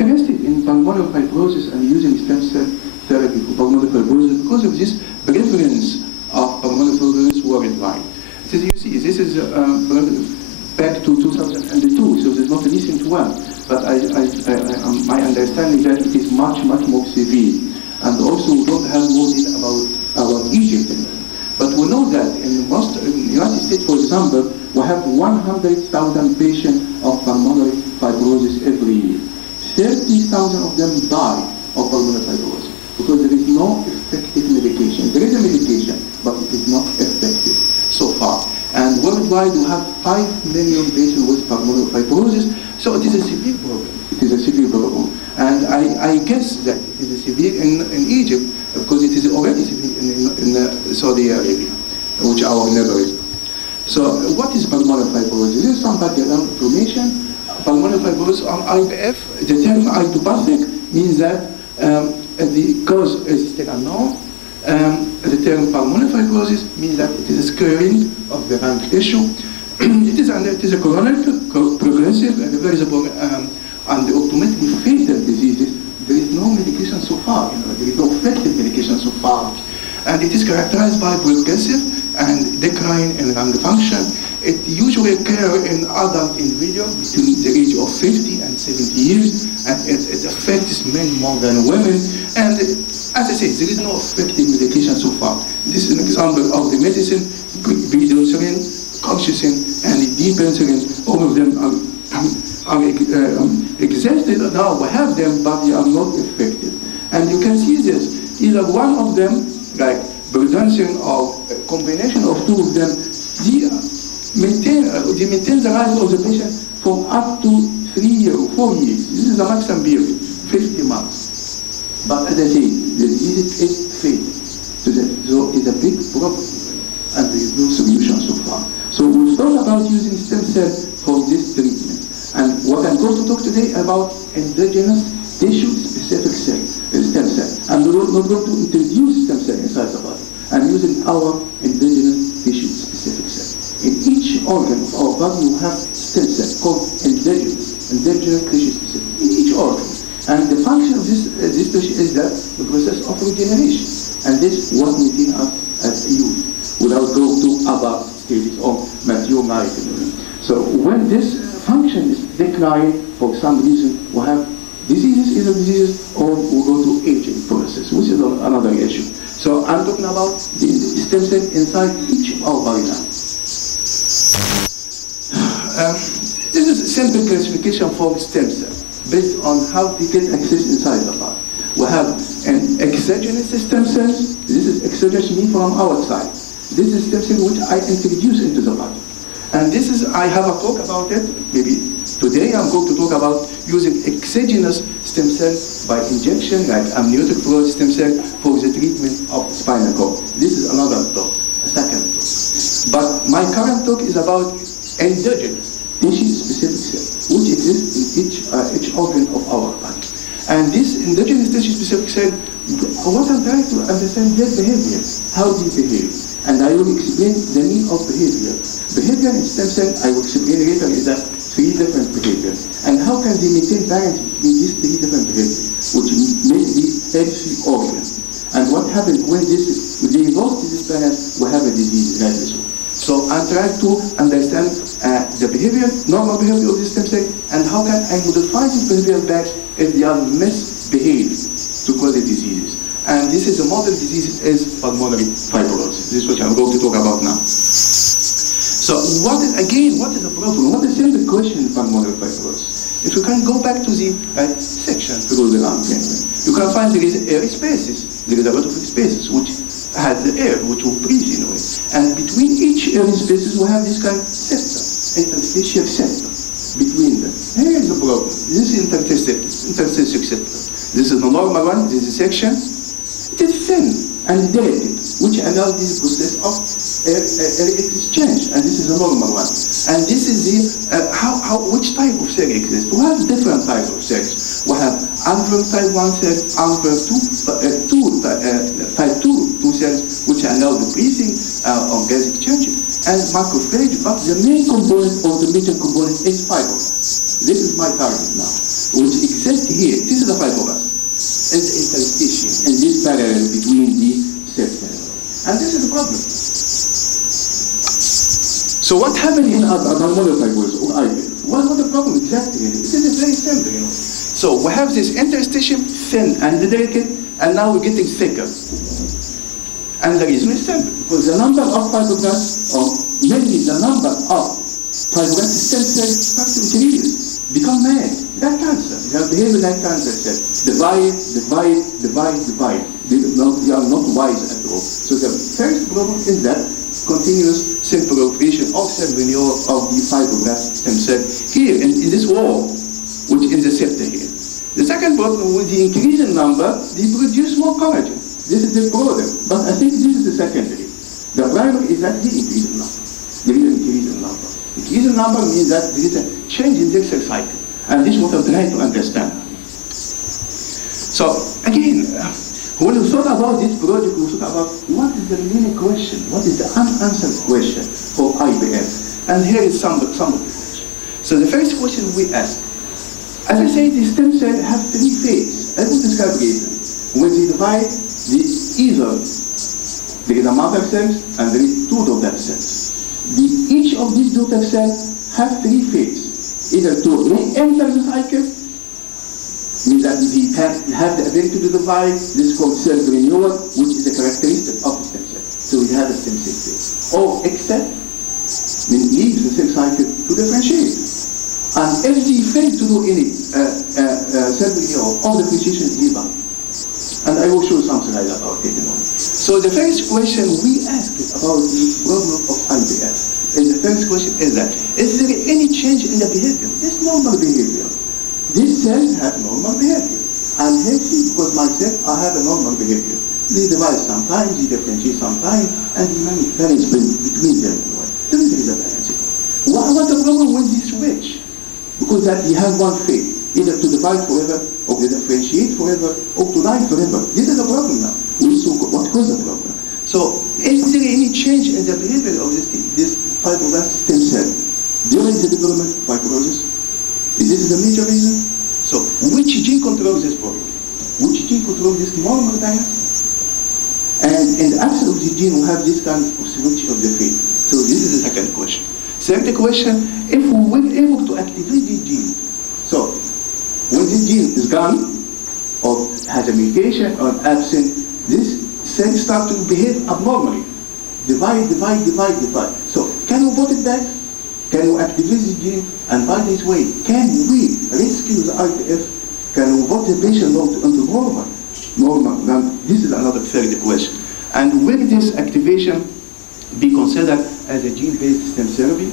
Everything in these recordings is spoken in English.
interested in pulmonary fibrosis and using stem cell therapy for pulmonary fibrosis because of this prevalence of pulmonary fibrosis worldwide. So you see, this is back to 2002, so there's not a recent one, but my understanding that it is much more severe. And also we don't have more data about Egypt. But we know that in the United States, for example, we have 100,000 patients of pulmonary fibrosis every year. 30,000 of them die of pulmonary fibrosis because there is no effective medication. There is a medication, but it is not effective so far. And worldwide, we have 5 million patients with pulmonary fibrosis, so it is a severe problem. It is a severe problem. And I guess that it is severe in Egypt because it is already severe in Saudi Arabia, which our neighbor is. So what is pulmonary fibrosis? This is some background information. Pulmonary fibrosis on IPF, the term idiopathic means that the cause is still unknown. The term pulmonary fibrosis means that it is a scarring of the lung tissue. It is a chronic, progressive, and irreversible, and ultimately fatal diseases. There is no medication so far. There is no effective medication so far. And it is characterized by progressive and decline in lung function. It usually occurs in adult individuals between the age of 50 and 70 years, and it affects men more than women. And as I say, there is no effective medication so far. This is an example of the medicine, budesonide, colchicine, and diphenhydramine. All of them are existed now. We have them, but they are not effective. And you can see this. Either one of them, like budesonide or a combination of two of them, they maintain the life of the patient for up to 3 years or 4 years. This is the maximum period, 50 months. But as I say, the disease is fatal. So it's a big problem, and there is no solution so far. So we'll talk about using stem cells for this treatment. And what I'm going to talk today about endogenous tissue-specific stem cells. And we're not going to introduce stem cells inside the body. I'm using our endogenous tissue-specific cells. In each organ of our body, you have stem cells called endogenous tissue-specific. In each organ. And the function of this tissue is that the process of regeneration. And this is what we think of as youth, without going to other stages of mature life. So when this function is declining for some reason, we have diseases, either diseases, or we go to aging process, which is another issue. So I'm talking about the stem cell inside each of our body now. This is a simple classification for stem cells based on how they get access inside the body. We have an exogenous stem cells. This is exogenous mean from outside. This is stem cell which I introduce into the body. And this is, I have a talk about it, maybe today I'm going to talk about using exogenous stem cells by injection, like amniotic fluid stem cell for the treatment of spinal cord. This is another talk, a second talk. But my current talk is about endogenous tissue-specific cells, which exist in each organ of our body. And this endogenous tissue-specific cell, what I'm trying to understand their behavior, how they behave. And I will explain the meaning of behavior. Behavior in stem cell, I will explain later, is that 3 different behaviors. And how can they maintain balance between these 3 different behaviors, which make these healthy organs? And what happens when they lost this balance, we have a disease, that is all. So I'm trying to understand the behavior, normal behavior of the stem cell, and how can I modify this behavior back if they are misbehaved to cause the diseases. And this is a modern disease is pulmonary fibrosis. This is what I'm going to talk about now. So what is the problem? What is the question in pulmonary fibrosis? If you can go back to the section below the lung, you can find there is air spaces. There is a lot of spaces which has the air, which will breathe in a way. And between each air spaces, we have this kind of septum, interstitial septum between them. Here is the problem. This is interstitial septum. This is the normal one. This is a section. It is thin and delicate, which allows this process of air exchange, and this is a normal one. And this is the which type of cell exists. We have different types of cells. We have alveolar type 1 cells, alveolar type 2 cells, which allow the breathing of gas exchange, and macrophage. But the main component or the major component is fibroblast. This is my target now. which exists here. This is the fibroblast. And the interstitium, and this parallel between the cells. And this is the problem. So what happened in pulmonary fibrosis or IPF? What was the problem exactly? This is very simple, you know. So we have this interstitium, thin and delicate, and now we're getting thicker. And the reason is simple, because the number of fibroblasts, or mainly the number of fibroblastic stem cells, start to increase, become mad. That cancer, you have behavior like cancer cells. Divide. They are not wise at all. So the first problem is that continuous cell proliferation of self-renewal of the fibroblast stem cell here in this wall, which is the septa here. The second problem, with the increasing number, they produce more collagen. This is the problem. But I think this is the secondary. The primary is that they increase in number. There is an increase in number. Increase in number means that there is a change in the cell cycle. And this is what I'm trying to understand. So, again, when we thought about this project, we thought about what is the remaining question? What is the unanswered question for IPF? And here is some of the question. So the first question we ask, as I said, the stem cells have three phases. I will describe reason. When they divide, either there is a mother cells and there is two daughter cells. Each of these daughter cells have three phases. Either to re-enter the cycle, means that they have the ability to divide. This is called self-renewal, which is a characteristic of the stem cell. So we have a stem cell phase. Or except, means leaves the cell cycle to differentiate. And if they fail to do any self-renewal or differentiation, they die. And I will show something like that about it in a moment. So the first question we ask about the problem of IPF, and the first question is that, is there any change in the behavior? This normal behavior. These cells have normal behavior. I'm healthy because myself, I have a normal behavior. They divide sometimes, they differentiate sometimes, and they manage balance between them. There is a balance. What's the problem when they switch? Because that they have one fate, either to divide forever, or to differentiate forever, or to die forever. This is the problem now. What caused the problem? So, is there any change in the behavior of this fibroblast stem cell during the development of fibrosis? Is this the major reason? So, which gene controls this problem? Which gene controls this normal balance? And in the absence of the gene, we have this kind of switch of the fate. So, this is the second question. Second question, if we were able to activate this gene, so when this gene is gone, or has a mutation or absent, this cell starts to behave abnormally. Divide. So, can we put it back? Can we activate the gene? And by this way, can we rescue the IPF? Can we put the patient into normal? Now, this is another third question. And will this activation be considered as a gene-based stem therapy?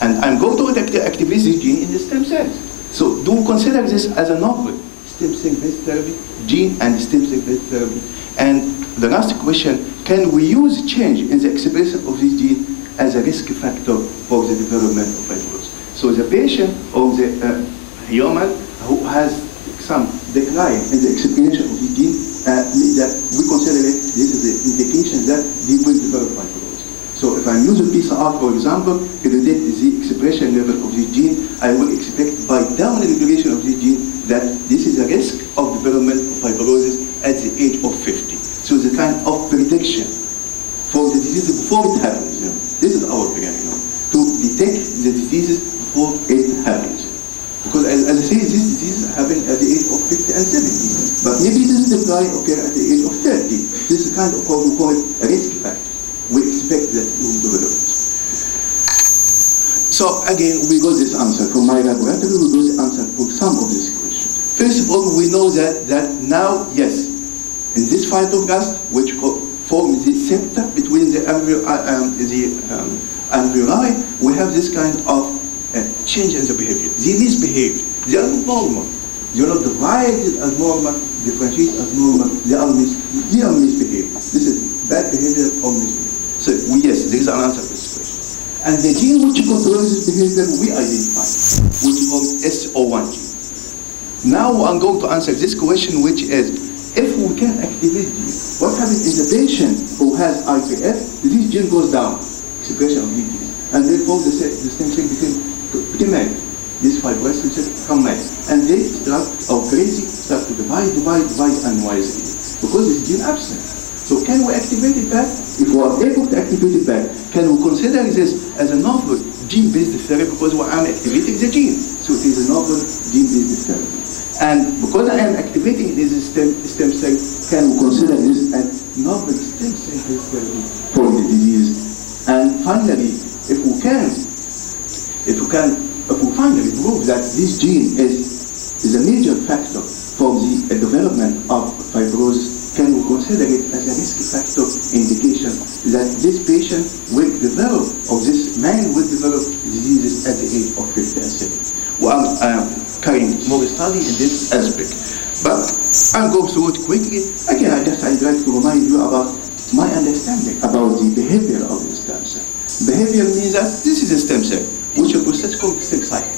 And I'm going to activate this gene in the stem cells. So do we consider this as a novel stem cell-based therapy, gene and stem cell-based therapy? And the last question, can we use change in the expression of this gene as a risk factor for the development of fibrosis? So the patient or the human who has some decline in the expression of the gene, that we consider it, this is the indication that they will develop fibrosis. So if I'm using PCR, for example, to detect the expression level of the gene, I will expect by down regulation of the gene that this is a risk of development of fibrosis at the age of 50. So the kind of prediction for the disease before it happens. You know. This is our plan, you know, to detect the diseases before it happens. Because as I say, these diseases happen at the age of 50 and 70. But maybe this decline occur at the age of 30. This is kind of what we call it a risk factor. We expect that it will develop. So again, we got this answer from my laboratory. We got the answer for some of these questions. First of all, we know that now, yes, in this fibroblast, which forms the septa between the alveoli, we have this kind of change in the behavior. They misbehave. They are not normal. They are not divided as normal, differentiated as normal. They are misbehaved. This is bad behavior or misbehavior. So yes, there is an answer to this question. And the gene which controls this behavior we identify, which is called SO1 gene. Now I'm going to answer this question, which is, if we can activate this, what happens in the patient who has IPF, this gene goes down, expression of this gene, and therefore the stem cell became mad. This fibrosis become mad. and they start, or crazy, start to divide unwisely, because it's gene absent. So can we activate it back? If we are able to activate it back, can we consider this as a novel gene-based therapy, because we are activating the gene? So it is a novel gene-based therapy. And because I am activating this stem cell, can we consider this as novel stem cell-based therapy for the disease? And finally, if we finally prove that this gene is a major factor for the development of fibrosis, can we consider it as a risk factor indication that this patient will develop, or this man will develop diseases at the age of 50 and 60? Well, I'm carrying more study in this aspect, but I'll go through it quickly. Again, I'd like to remind you about my understanding about the behavior of the stem cell. Behavior means that this is a stem cell, which is a process called cell cycle.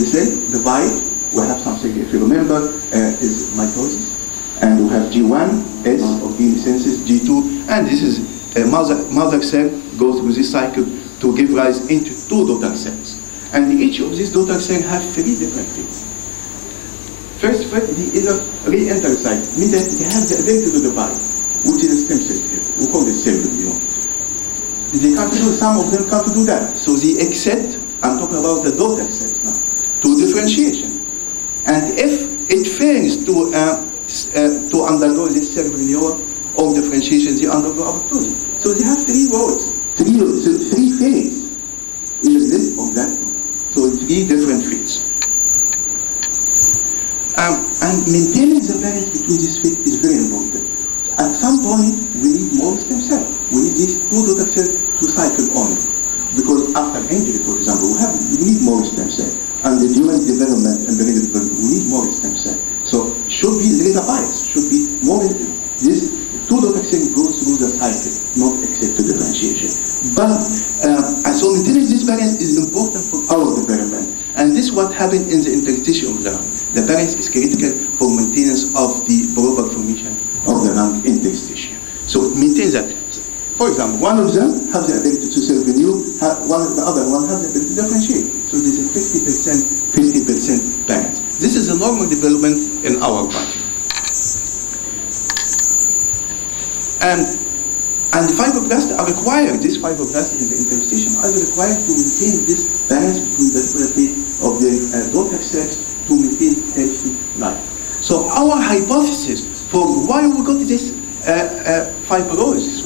The cell divide. We have something, if you remember, is mitosis, and we have G1, S of genesis, G2, and this is a mother cell goes through this cycle to give rise into 2 daughter cells. And each of these daughter cells have 3 different phases. First phase, the inner re-enter cycle, means that they have the ability to divide, which is a stem cell. We call it cell renewal. They come to do, some of them come to do that. So they accept, I'm talking about the daughter cells now, to differentiation. And if it fails to undergo this cell renewal or differentiation, they undergo apoptosis. So they have 3 roads, 3 phases, either this or that. So 3 different phases. And maintaining the balance between these phases is very important. At some point, we need more stem cells. We need these 2 daughter cells to cycle on. Because after injury, for example, we need more stem cells. And during development and brain development, we need more stem cells. So there is a bias. Should be more. This 2 daughter cells go through the cycle, not except to differentiation. But so maintaining this balance is important for our development. And this is what happened in the interstitium of the lung. The balance is critical for maintenance of the proper formation of the lung interstitium. So it maintains that. For example, one of them has the ability to self-renew, the other one has the ability to differentiate. So this is 50% balance. This is a normal development in our body. And the fibroblasts are required, these fibroblasts in the interstitium are required to maintain this balance between the different of the daughter cells to maintain healthy life. So our hypothesis for why we got this fibrosis,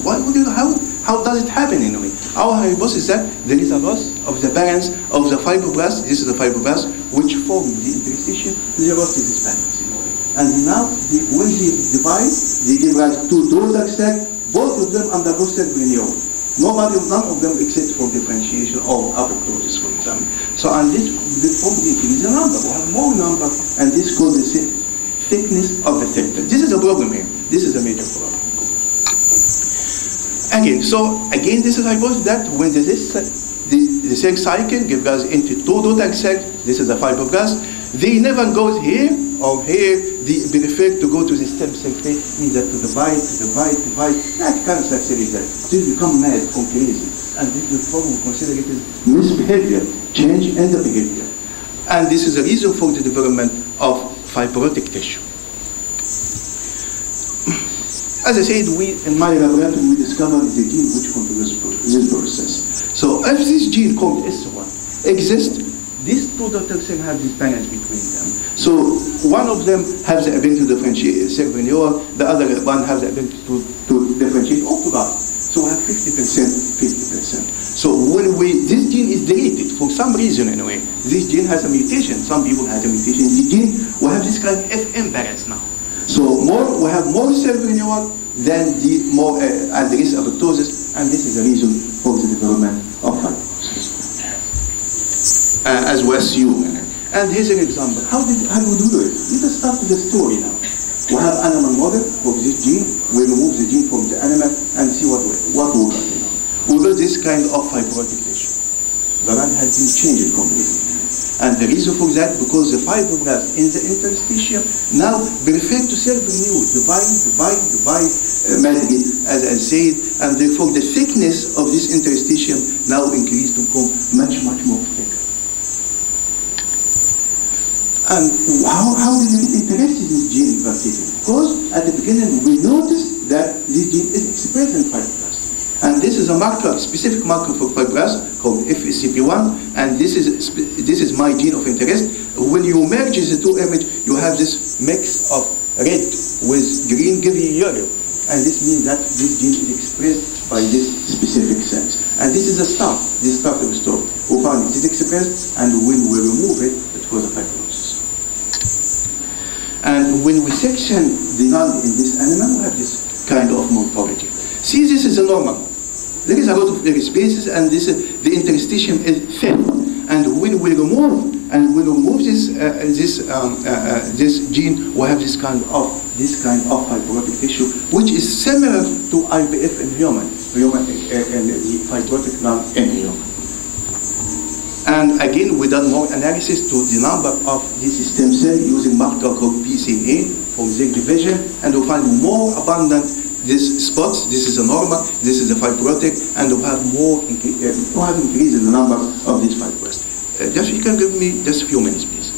how does it happen in a way? Our hypothesis is that there is a loss of the balance of the fibroblast. This is the fibroblast which form the interstitium. They lost this balance in a way. And now, when they divide, they give rise to daughter cells. Both of them undergo cell renewal. None of them except for differentiation or apoptosis, for example. So, and this form increase the number. We have more number, and this causes the thickness of the cell. This is a problem here. This is a major problem. Again, this is hypothesis that when the cell cycle gives rise into 2 daughter cells, this is a fibroblast, they never go here or here, they prefer to go to the stem cell phase, means that to divide, like cancer cell is that. They become mad or crazy. And this is the form we consider it as misbehavior, change in the behavior. And this is the reason for the development of fibrotic tissue. As I said, in my laboratory, we discovered the gene which controls this process. So if this gene called S1 exists, these 2 daughter cells have this balance between them. So one of them has the ability to differentiate self-renewal, the other one has the ability to differentiate or to die. So we have 50%. So when this gene is deleted for some reason in a way, this gene has a mutation. Some people have a mutation in the gene. We have this kind of FM balance now. So we have more self-renewal than the more at the risk of apoptosis, and this is the reason for the development of fibrosis, as was you. And here's an example. How do we do it? Let us start with the story now. We have animal model for this gene. We remove the gene from the animal and see what we got. We got this kind of fibrotic tissue. The lung has been changed completely. And the reason for that, because the fibroblast in the interstitium now prefer to self-renew, divide, madly, as I said, and therefore the thickness of this interstitium now increased to become much more thick. And how did we get interested in this gene in particular? Because at the beginning we noticed that this gene is expressed in fibroblast. And this is a marker, specific marker for fibroblast called FSCP1, and this is my gene of interest. When you merge the two images, you have this mix of red with green giving yellow. And this means that this gene is expressed by this specific cells. And this is the start, this start of the story. We found it is expressed, and when we remove it, it was a fibrosis. And when we section the lung in this animal, we have this kind of morphology. See, this is a normal. There is a lot of spaces, and this the interstitium is thin. And when we remove this gene, we have this kind of fibrotic tissue, which is similar to IPF in human and the fibrotic lung in human. And again, we done more analysis to the number of this stem cell using marker called PCNA for their division, and we find more abundant these spots. This is a normal, this is a fibrotic, and we have increase in the number of these fibroblasts. Just you can give me just a few minutes, please.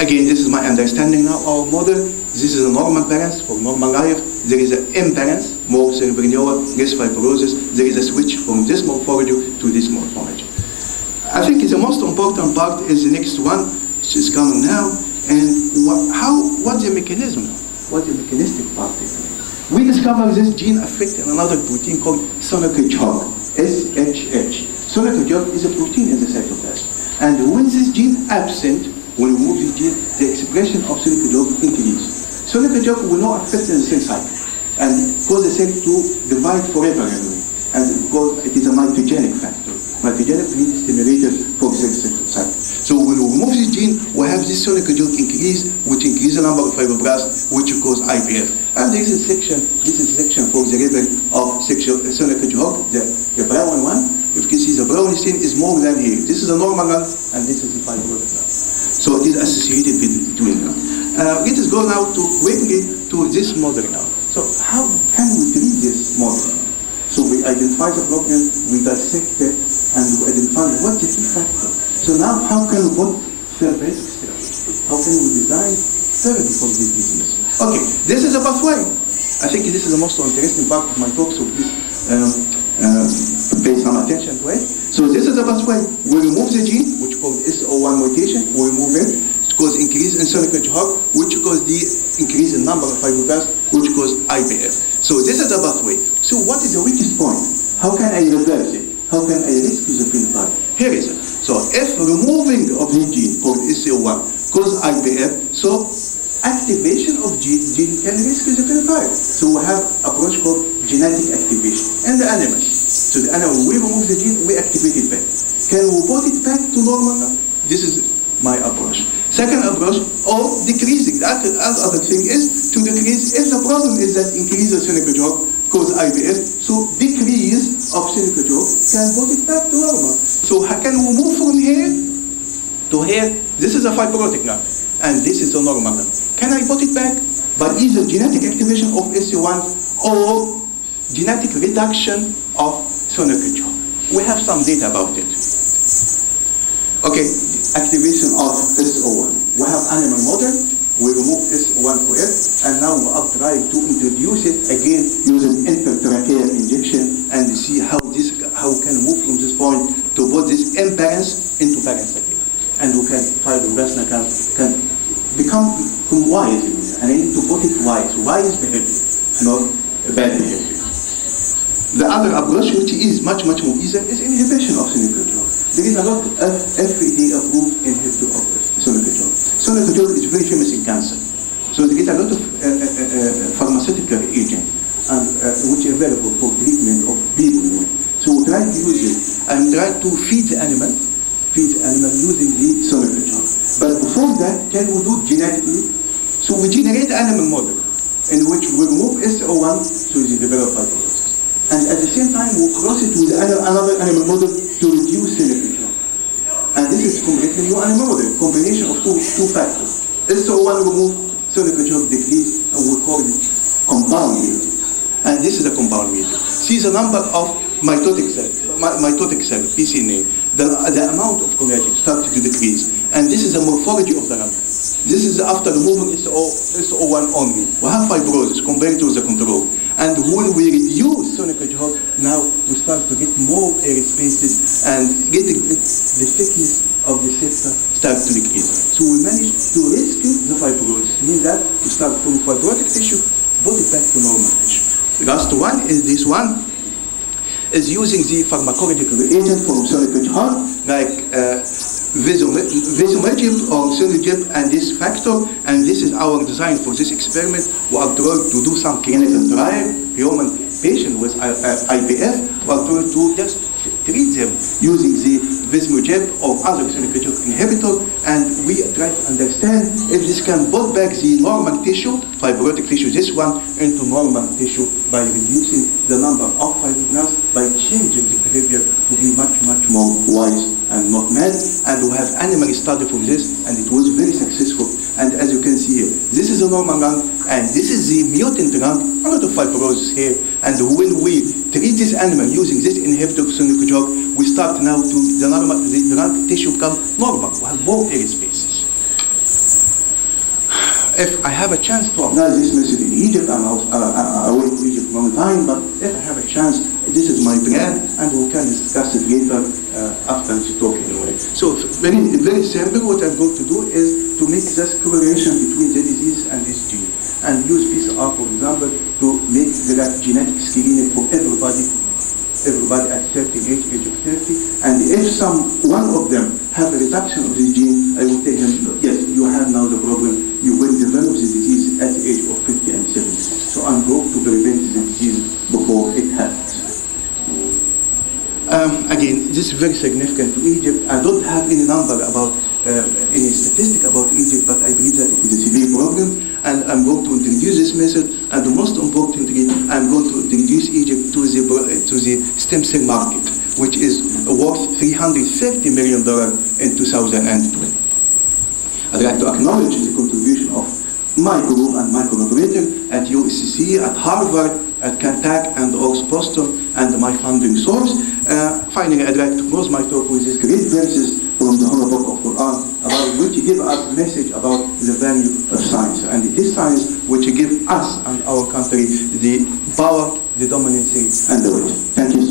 Again, this is my understanding now of model. This is a normal balance for normal life. There is an imbalance, more self-renewal, less fibrosis. There is a switch from this morphology to this morphology. I think the most important part is the next one, which is coming now, and what's the mechanism? What's the mechanistic part? We discovered this gene affecting another protein called sonic hedgehog, SHH. Sonic hedgehog is a protein in the cytoplasm. And when this gene absent, when we remove this gene, the expression of sonic hedgehog increases. Sonic hedgehog will not affect the cell cycle and cause the cell to divide forever anyway. And because it is a mitogenic factor. Mitogenic means stimulated for cell cycle. So when we remove this gene, we have this sonic hedgehog increase, which increases the number of fibroblasts, which cause IPF. And this is section for the level of sonic hedgehog, the brown one. If you can see, the brown stain is more than here. This is a normal one, and this is the fibrotic one. So it is associated between them. Let us go now quickly to this model now. So how can we treat this model? So we identify the problem, we dissect it, and we identify what is the factor. So now how can we put therapeutic therapy? How can we design therapy for this disease? Okay, this is a pathway. I think this is the most interesting part of my talk, so please pay some attention to it. So this is a pathway. We remove the gene, which called SO1 mutation. We remove it. It causes increase in sonic hedgehog, which causes the increase in number of fibroblasts, which cause IPF. So this is a pathway. So what is the weakest point? How can I reverse it? How can I rescue the phenotype? Here is it. So if removing of the gene called SO1 causes IPF, so activation of gene can rescue the phenotype. So we have approach called genetic activation in the animal. So the animal, we remove the gene, we activate it back. Can we put it back to normal? This is my approach. Second approach, or decreasing. The other thing is to decrease. If the problem is that increase of sonic hedgehog cause IPF, so decrease of sonic hedgehog can put it back to normal. So how can we move from here to here? This is a fibrotic now, and this is a normal now. Can I put it back by either genetic activation of SO1 or genetic reduction of sonic hedgehog? We have some data about it. Okay, activation of SO1. We have animal model, we remove SO1 to it, and now we are trying to introduce it again using intratracheal injection and see how can move from this point to put this imbalance into balance again. And we can fibroblast can become wise, and I need to put it wise behavior, not bad behavior. The other approach, which is much more easier, is inhibition of sonic hedgehog. There is a lot of FDA-approved inhibitor of sonic hedgehog. Sonic hedgehog is very famous in cancer. So there is a lot of pharmaceutical agent which is available for treatment of people. So we try to use it and try to feed the animal using the sonic hedgehog. But before that, can we do genetically? So we generate animal model in which we remove SO1 so they develop fibrosis. And at the same time, we cross it with another animal model to reduce sonic hedgehog. And this is completely new animal model, combination of two factors. SO1 removed, sonic hedgehog decrease, and we call it compound mutant. And this is a compound mutant. See the number of mitotic cell, PCNA, the amount of collagen started to decrease. And this is the morphology of the lung. This is after removing SO1 only. We have fibrosis compared to the control. And when we reduce sonic hedgehog, now we start to get more air spaces and getting the thickness of the septa starts to decrease. So we manage to rescue the fibrosis, means that we start from fibrotic tissue, put it back to normal tissue. The last one is this one, is using the pharmacological agent from sonic hedgehog, like Visomegib or Synergib and this factor, and this is our design for this experiment. We are trying to do some clinical trial, human patient with IPF, we are trying to just treat them using the Visomegib or other Synergib inhibitor, and we try to understand if this can put back the normal tissue, fibrotic tissue, this one, into normal tissue by reducing the number of fibroblasts, by changing the behavior to be much, much more wise and not mad. And we have animal study from this, and it was very successful. And as you can see here, this is a normal lung, and this is the mutant lung, a lot of fibrosis here. And when we treat this animal using this inhibitor of sonic hedgehog, we start now to, the lung tissue become normal. We have more air spaces. If I have a chance to apply this method in Egypt, I'm away from Egypt for a long time, but if I have a chance, this is my plan, and we can discuss it later after the talk anyway. So very, very simple, what I'm going to do is to make this correlation between the disease and this gene, and use PCR, for example, to make the genetic screening for everybody at 30 age of 30, and if one of them have a reduction of this gene, I will tell him, yes, you have now the problem, you will develop the disease at the age of 50 and 70. So I'm going to prevent the disease before it happens. Again, this is very significant to Egypt. I don't have any number about, any statistic about Egypt, but I believe that it is a severe problem, and I'm going to introduce this method, and the most importantly, I'm going to introduce Egypt to the stem cell market, which is worth $350 million in 2020. I'd like to acknowledge the contribution of my group and my collaborator at USCC, at Harvard, at Caltech, and also Boston, and my funding source. Finally, I'd like to close my talk with these great verses from the Holy Book of Quran, about which give us a message about the value of science. And it is science which give us and our country the power, the dominancy, and the weight. Thank you.